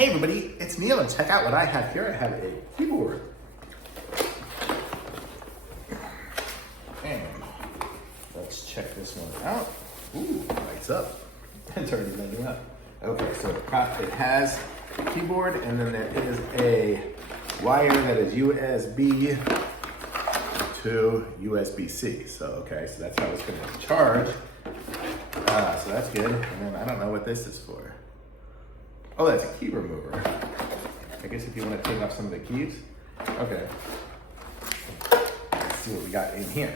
Hey everybody, it's Neil, and check out what I have here. I have a keyboard. And let's check this one out. Ooh, lights up. It's already lighting up. Okay, so it has a keyboard, and then there is a wire that is USB to USB-C. So, okay, so that's how it's going to charge. So that's good. And then I don't know what this is for. Oh, that's a key remover. I guess if you want to take off some of the keys. Okay. Let's see what we got in here.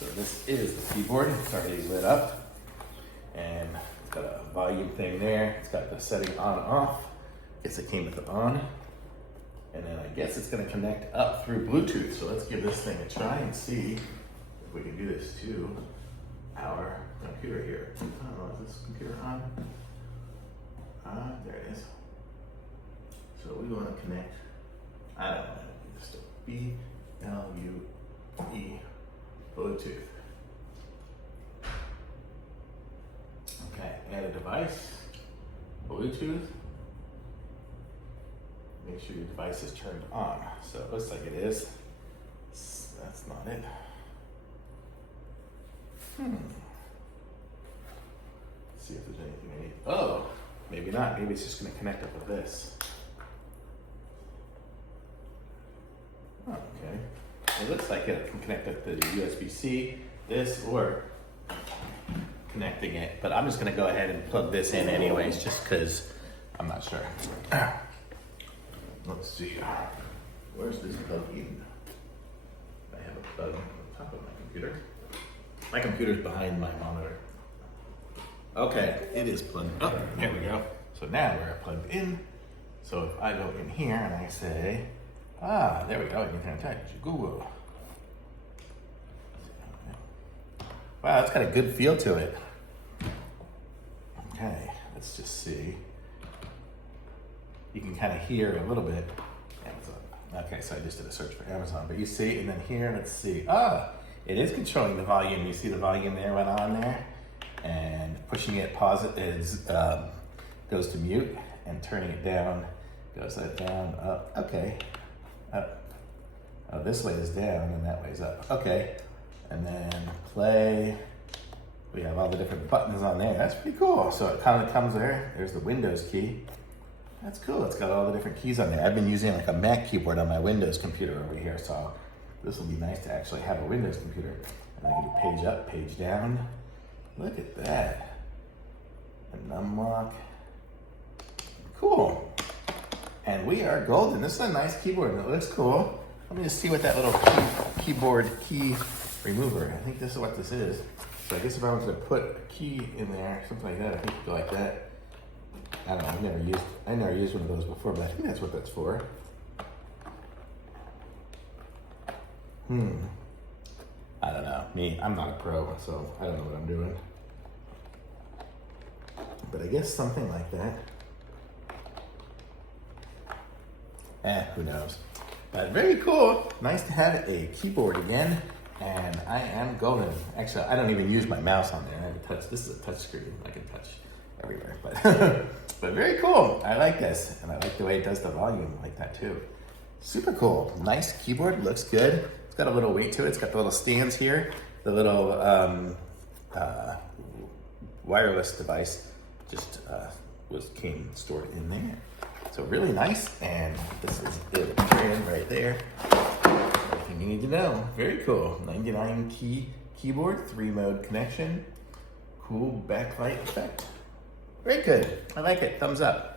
So this is the keyboard. It's already lit up. And it's got a volume thing there. It's got the setting on and off. Guess it came with the on. And then I guess it's going to connect up through Bluetooth. So let's give this thing a try and see if we can do this to our computer here. Oh, is this computer on? There it is. So we want to connect, I don't know how to do this stuff. B-L-U-E, Bluetooth. Okay, add a device, Bluetooth. Make sure your device is turned on. So it looks like it is. That's not it. Let's see if there's anything I need. Oh, maybe not. Maybe it's just going to connect up with this. Okay. It looks like it can connect up to the USB-C, this, or connecting it. But I'm just going to go ahead and plug this in anyways, just because I'm not sure. Let's see. Where's this plug in? I have a plug on top of my computer. My computer's behind my monitor. Okay, it is plugged up. There we go. So now we're plugged in. So if I go in here and I say, there we go, you can type Google. Wow, that's got a good feel to it. Okay, let's just see. You can kind of hear a little bit. Amazon. Okay, so I just did a search for Amazon, but you see, and then here, let's see. It is controlling the volume. You see the volume there went on there, and pushing it, pause it is goes to mute, and turning it down goes that down, up. Okay, up. Oh, this way is down, and that way is up. Okay, and then play. We have all the different buttons on there. That's pretty cool. So it kind of comes there. There's the Windows key. That's cool. It's got all the different keys on there. I've been using like a Mac keyboard on my Windows computer over here, so this will be nice to actually have a Windows computer. And I can do page up, page down. Look at that. And unlock. Cool. And we are golden. This is a nice keyboard. It looks cool. Let me just see what that little keyboard key remover. I think this is what this is. So I guess if I was to put a key in there, something like that, I think it'd go like that. I don't know, I never used one of those before, but I think that's what that's for. I don't know. I'm not a pro, so I don't know what I'm doing. But I guess something like that. Who knows? But very cool. Nice to have a keyboard again. And I am golden. Actually, I don't even use my mouse on there. I have a touch. This is a touch screen. I can touch everywhere. But but very cool. I like this. And I like the way it does the volume like that too. Super cool. Nice keyboard. Looks good. It's got a little weight to it. It's got the little stands here. The little wireless device just came stored in there. So really nice. And this is it right there. Everything you need to know. Very cool. 99 key keyboard, 3-mode connection. Cool backlight effect. Very good. I like it. Thumbs up.